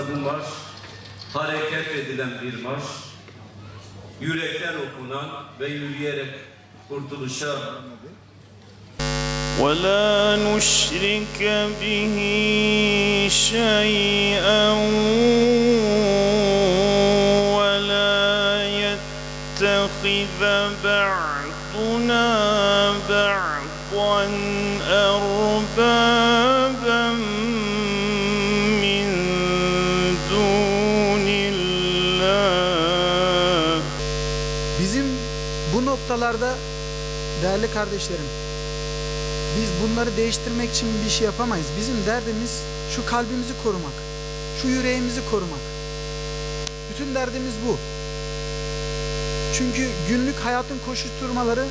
Bu marş hareket edilen bir marş, yürekten okunan ve yürüyerek kurtuluşa وَلَا نُشْرِكَ بِهِ شَيْئًا وَلَا يَتَّخِذَ بَعْضُنَا بَعْضًا أَرْبَابًا مِّن دُونِ اللّٰهِ. Bizim bu noktalarda değerli kardeşlerim, biz bunları değiştirmek için bir şey yapamayız. Bizim derdimiz şu kalbimizi korumak, şu yüreğimizi korumak. Bütün derdimiz bu. Çünkü günlük hayatın koşuşturmaları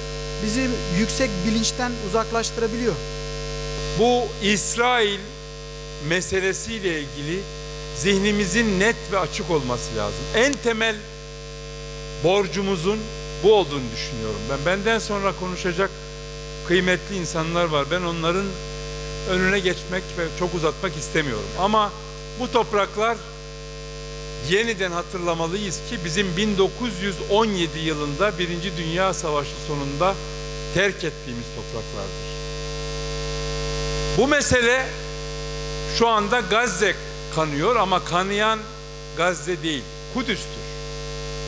bizi yüksek bilinçten uzaklaştırabiliyor. Bu İsrail meselesiyle ilgili zihnimizin net ve açık olması lazım. En temel borcumuzun bu olduğunu düşünüyorum. Benden sonra konuşacak kıymetli insanlar var. Ben onların önüne geçmek ve çok uzatmak istemiyorum. Ama bu topraklar yeniden hatırlamalıyız ki bizim 1917 yılında Birinci Dünya Savaşı sonunda terk ettiğimiz topraklardır. Bu mesele şu anda Gazze kanıyor ama kanayan Gazze değil, Kudüs'tür.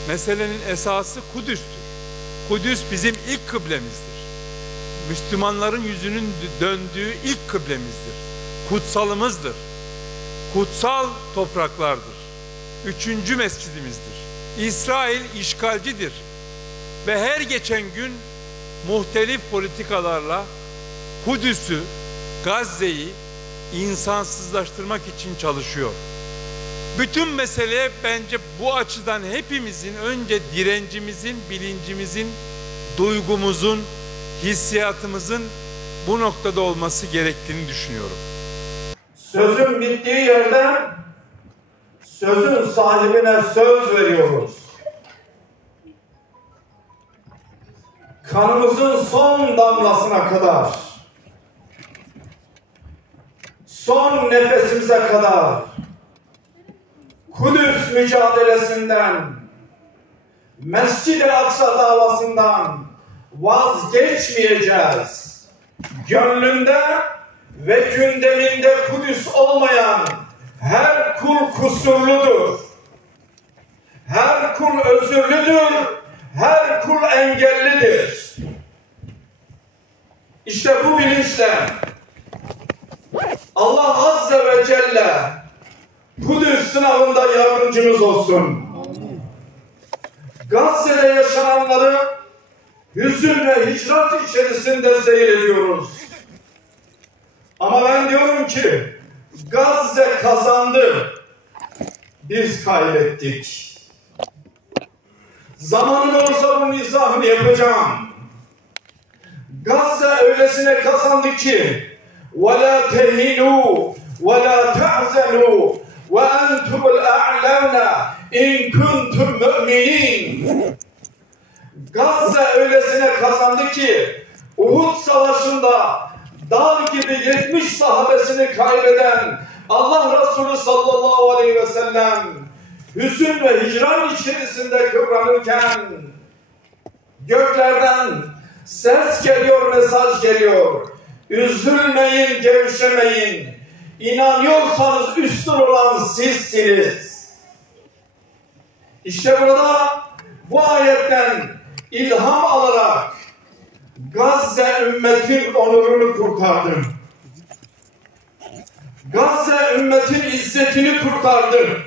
Meselenin esası Kudüs'tür. Kudüs bizim ilk kıblemizdir. Müslümanların yüzünün döndüğü ilk kıblemizdir. Kutsalımızdır. Kutsal topraklardır. 3. mescidimizdir. İsrail işgalcidir. Ve her geçen gün muhtelif politikalarla Kudüs'ü, Gazze'yi insansızlaştırmak için çalışıyor. Bütün mesele bence bu açıdan hepimizin önce direncimizin, bilincimizin, duygumuzun, hissiyatımızın bu noktada olması gerektiğini düşünüyorum. Sözün bittiği yerden sözün sahibine söz veriyoruz. Kanımızın son damlasına kadar, son nefesimize kadar Kudüs mücadelesinden, Mescid-i Aksa davasından vazgeçmeyeceğiz. Gönlünde ve gündeminde Kudüs olmayan her kul kusurludur. Her kul özürlüdür. Her kul engellidir. İşte bu bilinçle Allah Azze ve Celle Kudüs sınavında yardımcımız olsun. Gazze'de yaşananları hüzün ve hicrat içerisinde seyrediyoruz. Ama ben diyorum ki Gazze kazandı, biz kaybettik. Zamanım olsa bunun izahını yapacağım. Gazze öylesine kazandı ki وَلَا تَهِنُوا وَلَا تَعْزَنُوا وَاَنْتُمُ الْاَعْلَوْنَ اِنْ كُنْتُمْ مُؤْمِنِينَ. Gazze öylesine kazandı ki Uhud Savaşı'nda dağ gibi 70 sahabesini kaybeden Allah Resulü sallallahu aleyhi ve sellem hüzün ve hicran içerisinde kıvranırken göklerden ses geliyor, mesaj geliyor. Üzülmeyin, gevşemeyin. İnanıyorsanız üstün olan sizsiniz. İşte burada bu ayetten ilham alarak Gazze ümmetin onurunu kurtardı. Gazze ümmetin izzetini kurtardı.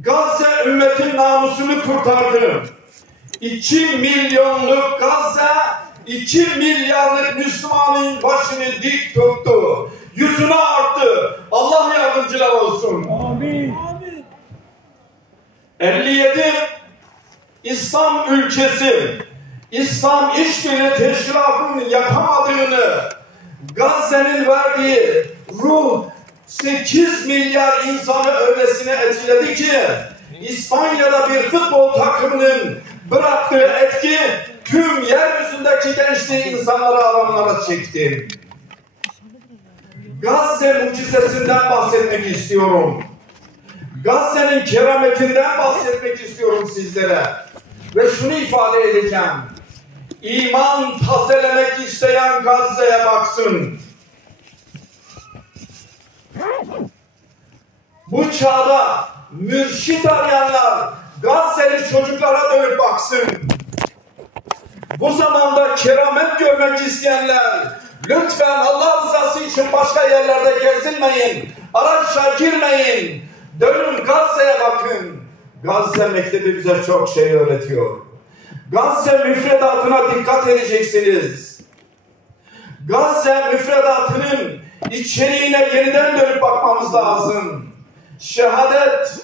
Gazze ümmetin namusunu kurtardı. 2 milyonluk Gazze 2 milyarlık Müslümanın başını dik tuttu. Yüzünü arttı. Allah yardımcılar olsun. Amin. 57 İslam ülkesi İslam İşbirliği Teşkilatı'nın yapamadığını Gazze'nin verdiği ruh 8 milyar insanı öylesine etkiledi ki İspanya'da bir futbol takımının bıraktığı etki tüm yeryüzündeki gençliği insanlara, alanlara çekti. Gazze mucizesinden bahsetmek istiyorum. Gazze'nin kerametinden bahsetmek istiyorum sizlere. Ve şunu ifade edeceğim. İman tazelemek isteyen Gazze'ye baksın. Bu çağda mürşit arayanlar Gazze'li çocuklara dönüp baksın. Bu zamanda keramet görmek isteyenler lütfen Allah rızası için başka yerlerde gezinmeyin. Araçla girmeyin. Dönün Gazze'ye bakın. Gazze mektebi bize çok şey öğretiyor. Gazze müfredatına dikkat edeceksiniz. Gazze müfredatının içeriğine yeniden dönüp bakmamız lazım. Şehadet,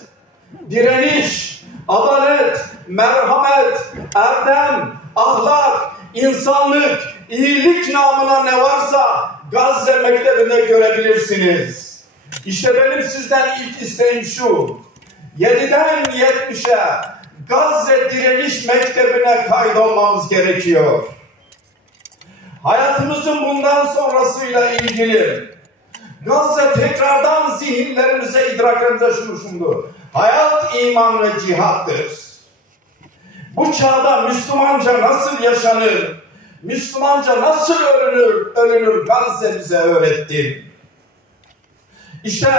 direniş, adalet, merhamet, erdem, ahlak, insanlık, iyilik namına ne varsa Gazze mektebinde görebilirsiniz. İşte benim sizden ilk isteğim şu. 7'den 70'e Gazze direniş mektebine kaydolmamız gerekiyor. Hayatımızın bundan sonrasıyla ilgili Gazze tekrardan zihinlerimize, idraklerimize şunu. Hayat, iman ve cihattır. Bu çağda Müslümanca nasıl yaşanır, Müslümanca nasıl ölünür Gazze bize öğretti. İşte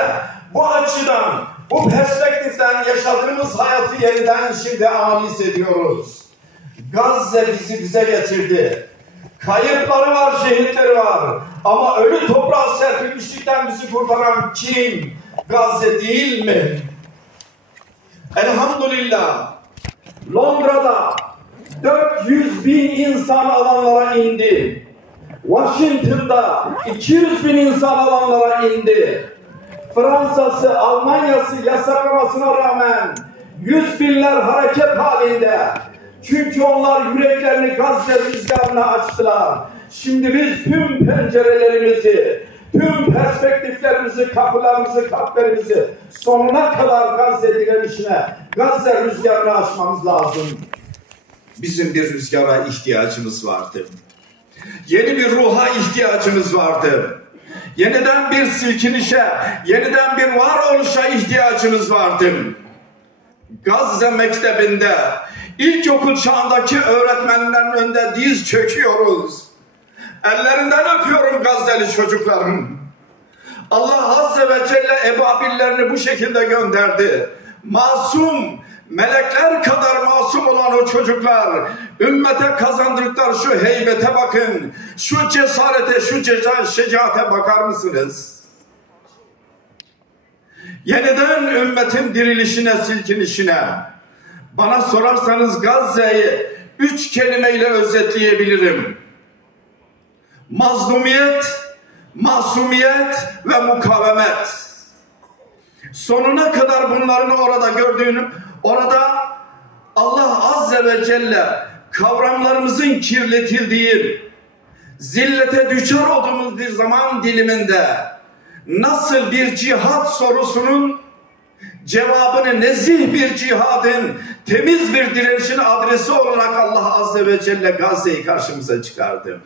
bu açıdan, bu perspektiften yaşadığımız hayatı yeniden şimdi analiz ediyoruz. Gazze bize getirdi. Kayıpları var, şehitleri var. Ama ölü toprağa serpilmişlikten bizi kurtaran kim? Gazze değil mi? Elhamdülillah. Londra'da 400.000 insan alanlara indi. Washington'da 200.000 insan alanlara indi. Fransa'sı, Almanya'sı yasaklamasına rağmen 100.000'ler hareket halinde. Çünkü onlar yüreklerini Gazze rüzgarına açtılar. Şimdi biz tüm pencerelerimizi, tüm perspektiflerimizi, kapılarımızı, kalplerimizi sonuna kadar Gazze direnişine, Gazze rüzgarına açmamız lazım. Bizim bir rüzgara ihtiyacımız vardı. Yeni bir ruha ihtiyacımız vardı. Yeniden bir silkinişe, yeniden bir varoluşa ihtiyacımız vardı. Gazze mektebinde ilkokul çağındaki öğretmenlerin önünde diz çöküyoruz. Ellerinden öpüyorum Gazze'li çocukların. Allah Azze ve Celle ebabillerini bu şekilde gönderdi. Masum, melekler kadar masum olan o çocuklar, ümmete kazandırdıkları şu heybete bakın, şu cesarete, şu şecaate bakar mısınız? Yeniden ümmetin dirilişine, silkinişine. Bana sorarsanız Gazze'yi 3 kelimeyle özetleyebilirim. Mazlumiyet, masumiyet ve mukavemet. Sonuna kadar bunların orada gördüğünü, orada Allah Azze ve Celle kavramlarımızın kirletildiği, zillete düçar olduğumuz bir zaman diliminde nasıl bir cihat sorusunun cevabını nezih bir cihadın, temiz bir direnişin adresi olarak Allah Azze ve Celle Gazze'yi karşımıza çıkardı.